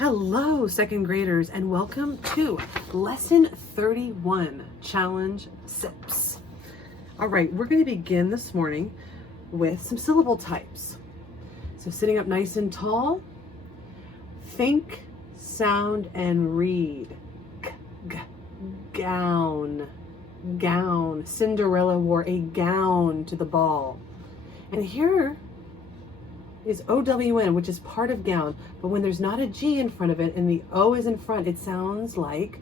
Hello, second graders, and welcome to lesson 31, challenge SIPPS. All right, we're going to begin this morning with some syllable types. So sitting up nice and tall, think, sound, and read. Gown, gown. Cinderella wore a gown to the ball. And here is OWN, which is part of gown, but when there's not a G in front of it and the O is in front, it sounds like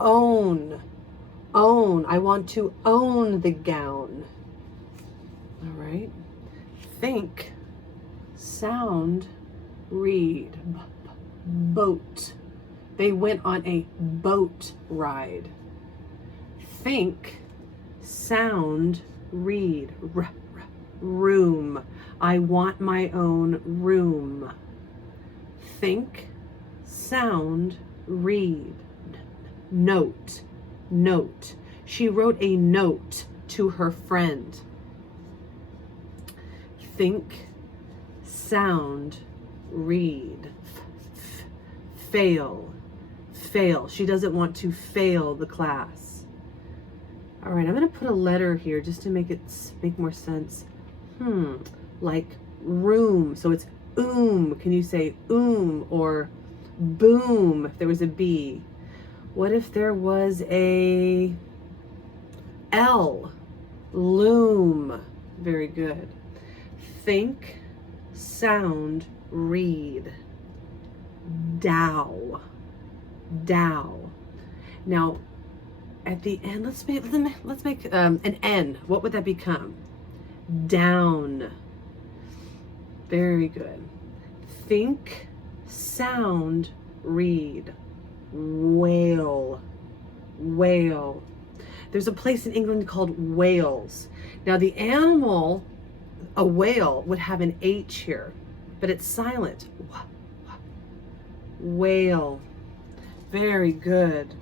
own. Own. I want to own the gown. All right. Think, sound, read. Boat. They went on a boat ride. Think, sound, read. Room. I want my own room. Think, sound, read. Note. Note. She wrote a note to her friend. Think, sound, read. Fail. Fail. She doesn't want to fail the class. All right, I'm going to put a letter here just to make it make more sense. Like room. So it's Can you say or boom if there was a B? What if there was a L? Loom. Very good. Think, sound, read. Dow. Dow. Now, at the end, let's make an N. What would that become? Down. Very good. Think, sound, read. Whale. Whale. There's a place in England called Wales. Now the animal, a whale, would have an H here, but it's silent. Whale. Very good.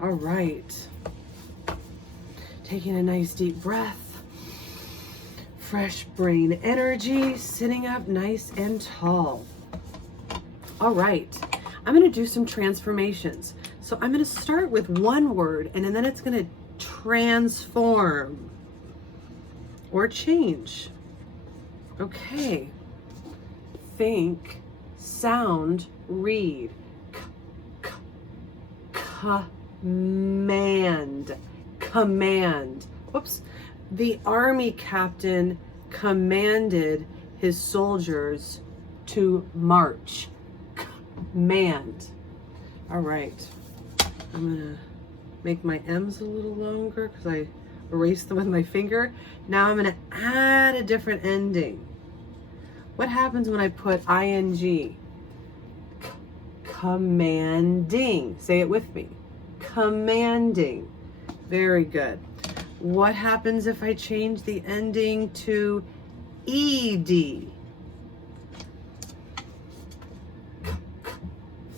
All right. Taking a nice deep breath. Fresh brain energy, sitting up nice and tall. All right, I'm going to do some transformations. So I'm going to start with one word and then it's going to transform or change. Okay. Think, sound, read. Command. Command. Whoops. The army captain commanded his soldiers to march. Command. All right. I'm going to make my M's a little longer because I erased them with my finger. Now I'm going to add a different ending. What happens when I put ing? Commanding. Say it with me. Commanding. Very good. What happens if I change the ending to ed?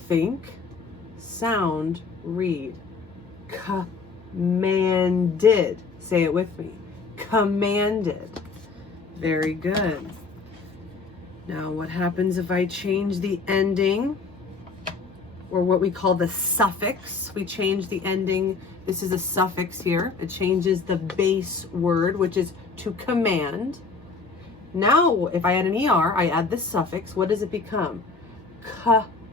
Think, sound, read. Commanded. Say it with me. Commanded. Very good. Now, what happens if I change the ending, or what we call the suffix? We change the ending. This is a suffix here. It changes the base word, which is to command. Now, if I add an ER, I add the suffix. What does it become?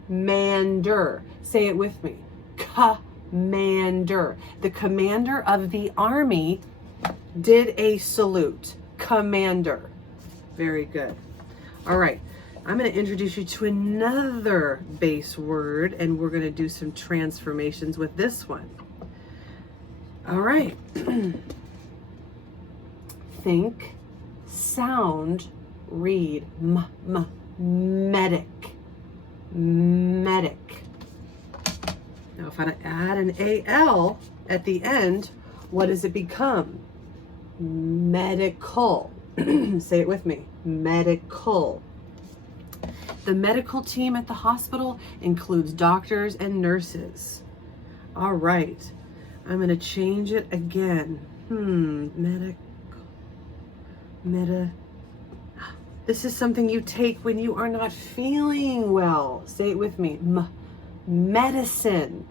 Commander. Say it with me. Commander. The commander of the army did a salute. Commander. Very good. All right. I'm going to introduce you to another base word, and we're going to do some transformations with this one. All right. Think, sound, read. Medic. Medic. Now, if I add an AL at the end, what does it become? Medical. Say it with me. Medical. The medical team at the hospital includes doctors and nurses. All right. I'm going to change it again. This is something you take when you are not feeling well. Say it with me. Medicine.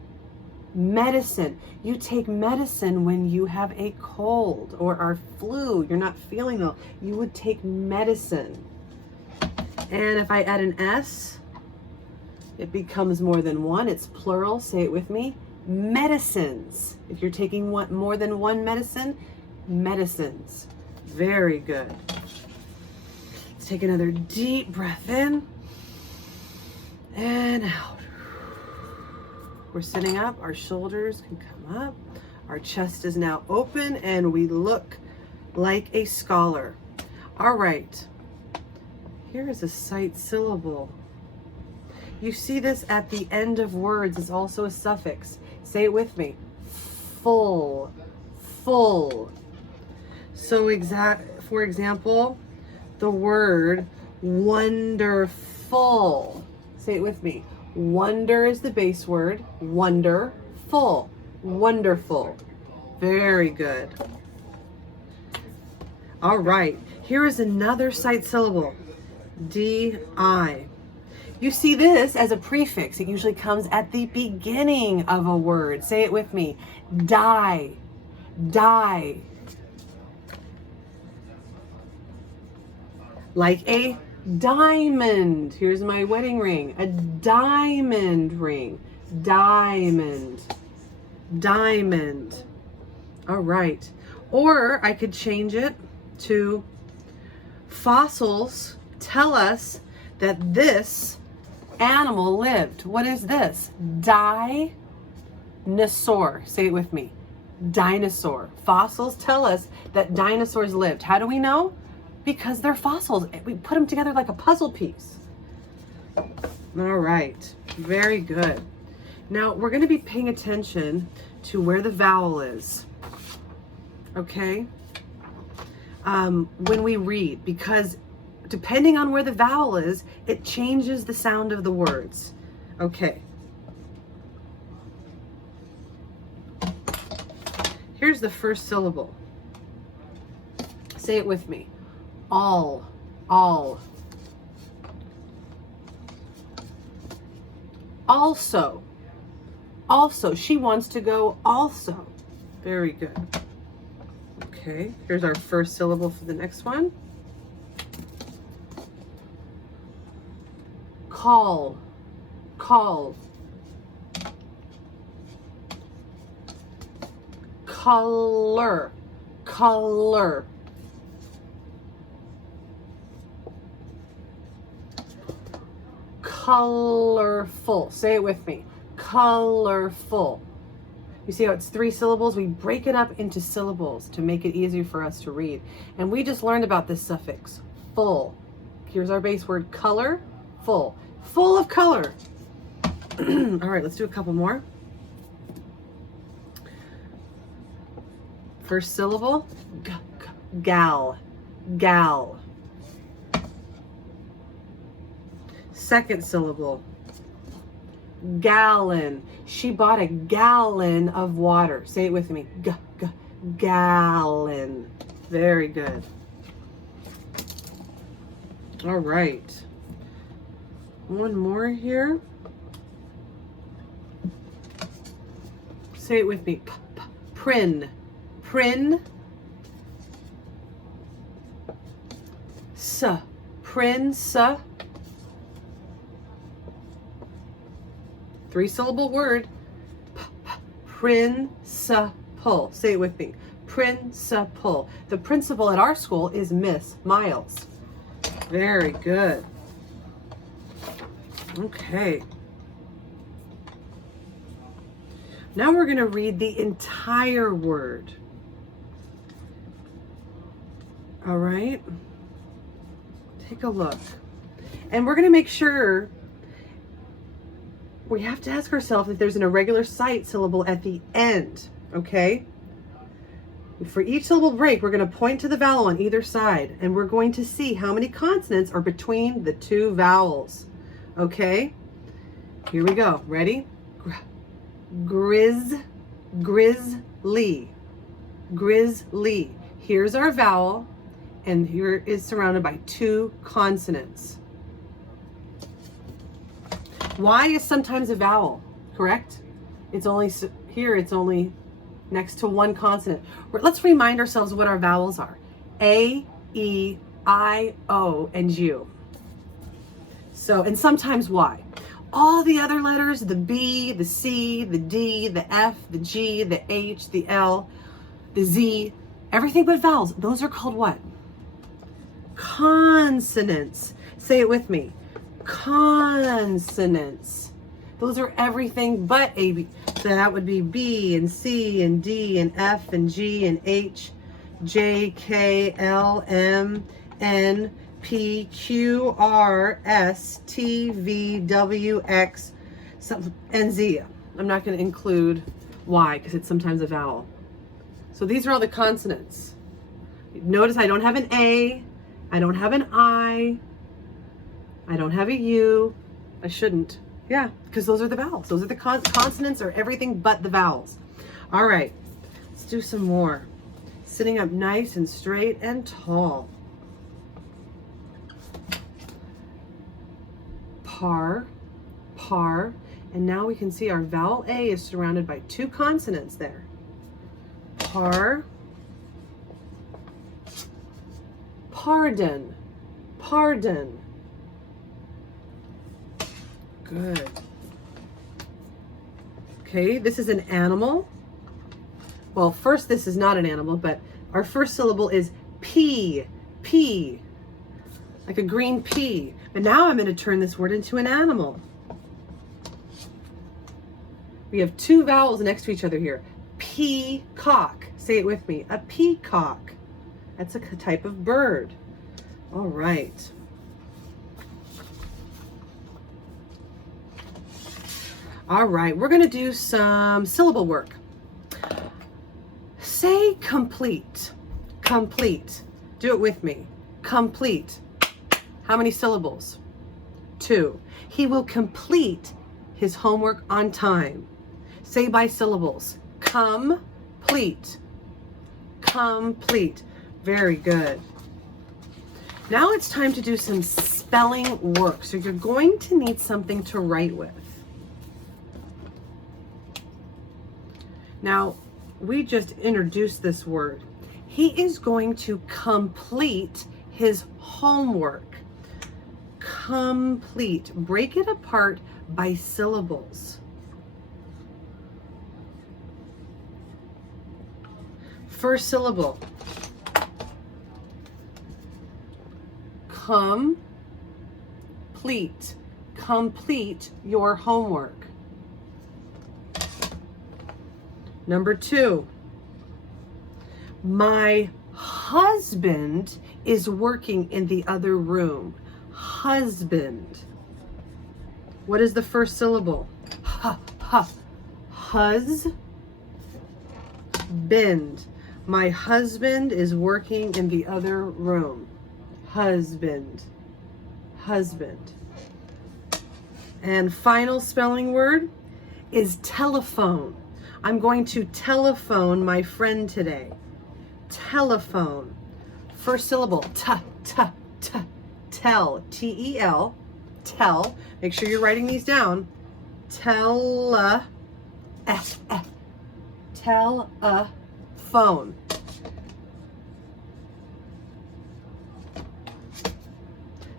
Medicine. You take medicine when you have a cold or are flu. You're not feeling well. You would take medicine. And if I add an S, it becomes more than one. It's plural. Say it with me. Medicines. If you're taking more than one medicine, medicines. Very good. Let's take another deep breath in and out. We're sitting up, our shoulders can come up, our chest is now open, and we look like a scholar. All right, here is a sight syllable. You see this at the end of words, it's also a suffix. Say it with me. Full, full. So for example, the word wonderful. Say it with me. Wonder is the base word. Wonderful. Wonderful. Very good. All right. Here is another sight syllable. D-I. You see this as a prefix. It usually comes at the beginning of a word. Say it with me. Die. Die. Like a diamond. Here's my wedding ring. A diamond ring. Diamond. Diamond. All right. Or I could change it to fossils tell us that this animal lived. What is this? Dinosaur. Say it with me. Dinosaur. Fossils tell us that dinosaurs lived. How do we know? Because they're fossils. We put them together like a puzzle piece. All right, very good. Now we're going to be paying attention to where the vowel is, okay? When we read, because depending on where the vowel is, it changes the sound of the words, okay? Here's the first syllable. Say it with me. All, all. Also, also, she wants to go also. Very good. Okay, here's our first syllable for the next one. Call, call. Color, color. Colorful. Say it with me. Colorful. You see how it's 3 syllables? We break it up into syllables to make it easier for us to read. And we just learned about this suffix, full. Here's our base word, color, full. Full of color. All right, let's do a couple more. First syllable, gal, gal. Second syllable, gallon. She bought a gallon of water. Say it with me. Gallon. Very good. All right. One more here. Say it with me. Prin. Prin. Prin. 3-syllable word. Principal. Say it with me. Principal. The principal at our school is Miss Miles. Very good. Okay. Now we're going to read the entire word. All right. Take a look. And we're going to make sure we have to ask ourselves if there's an irregular sight syllable at the end, okay? For each syllable break, we're going to point to the vowel on either side, and we're going to see how many consonants are between the 2 vowels, okay? Here we go. Ready? Grizzly. Grizzly. Here's our vowel, and here is surrounded by 2 consonants. Y is sometimes a vowel, correct? It's only here, it's only next to 1 consonant. Let's remind ourselves what our vowels are. A, E, I, O, and U. So, and sometimes Y. All the other letters, the B, the C, the D, the F, the G, the H, the L, the Z, everything but vowels, those are called what? Consonants. Say it with me. Consonants. Those are everything but A, B. So that would be B and C and D and F and G and H, J, K, L, M, N, P, Q, R, S, T, V, W, X, and Z. I'm not going to include Y because it's sometimes a vowel. So these are all the consonants. Notice I don't have an A, I don't have an I don't have a U. I shouldn't. Yeah, because those are the vowels. Those are the consonants, are everything but the vowels. All right, let's do some more. Sitting up nice and straight and tall. Par, par, and now we can see our vowel A is surrounded by 2 consonants there. Par, pardon, pardon. Good. Okay, this is an animal. Well, first, this is not an animal, but our first syllable is P, P, like a green pea. But now I'm going to turn this word into an animal. We have 2 vowels next to each other here. Peacock. Say it with me. A peacock. That's a type of bird. All right. All right, we're going to do some syllable work. Say complete. Complete. Do it with me. Complete. How many syllables? 2. He will complete his homework on time. Say by syllables. Complete. Complete. Very good. Now it's time to do some spelling work. So you're going to need something to write with. Now, we just introduced this word. He is going to complete his homework. Complete. Break it apart by syllables. First syllable. Complete. Complete your homework. Number 2. My husband is working in the other room. Husband. What is the first syllable? Ha, ha. Husband. My husband is working in the other room. Husband. Husband. And final spelling word is telephone. I'm going to telephone my friend today. Telephone. First syllable. T, t, t. Tell. T-E-L. Tell. Make sure you're writing these down. Telephone.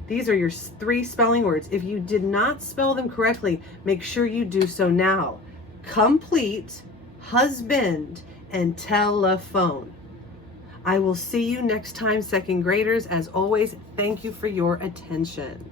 These are your 3 spelling words. If you did not spell them correctly, make sure you do so now. Complete, husband, and telephone. I will see you next time, second graders. As always, thank you for your attention.